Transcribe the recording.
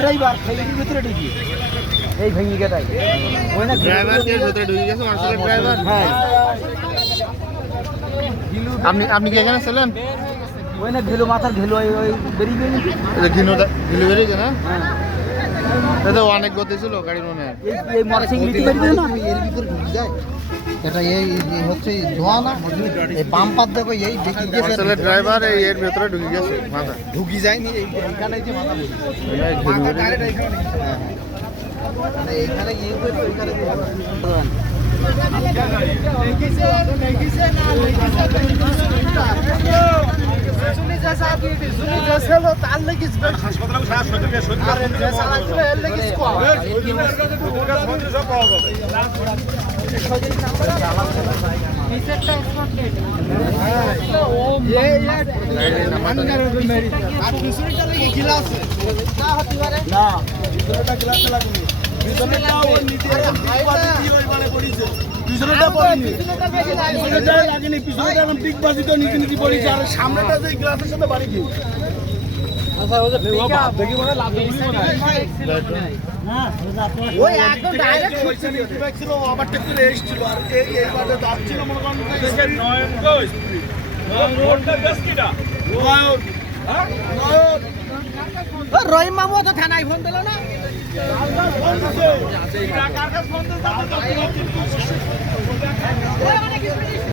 Driver খালি ভিতরে ঢুকি এই ভেঙে গেটাই ওই না ড্রাইভার এর ভিতরে ঢুকে গেছে মার্শাল ড্রাইভার। হ্যাঁ। আপনি আপনি কি এখানে ছিলেন? ওই না ঘেলো মাথার ঘেলো ওই বেরিয়ে যে ঘিনুটা ঘিলু বেরিয়েছে না? হ্যাঁ। এটা অনেক গতি ছিল গাড়ির মনে এই এই মরসিং লিটি বেরিয়ে না? এর ভিতরে ঢুকে যায় এটা এই হচ্ছে ধোয়া না? এই পাম্পার দেখো এই ঢুকি গেছে। ড্রাইভার এই এর ভেতরে ঢুকে গেছে মাথা। ঢুকি যায়নি এই এইখানে যে মাথা এইখানে। মানে এইখানে ইয়ে করে ওইখানে গাড়ির নাম্বারটা নেই। না পিছনেটা পড়িনি। পিছনেটা লাগেনি। পিছনেটা এখন ঠিক বাজি তো নিচে নিচে পড়েছে। আর সামনেটা যে গ্লাসের সাথে বাড়ি গিয়ে রহিম মামু তো থানায় ফোন দিল না? ফোন দিছে কার কাছে ফোন দিছে Thank you.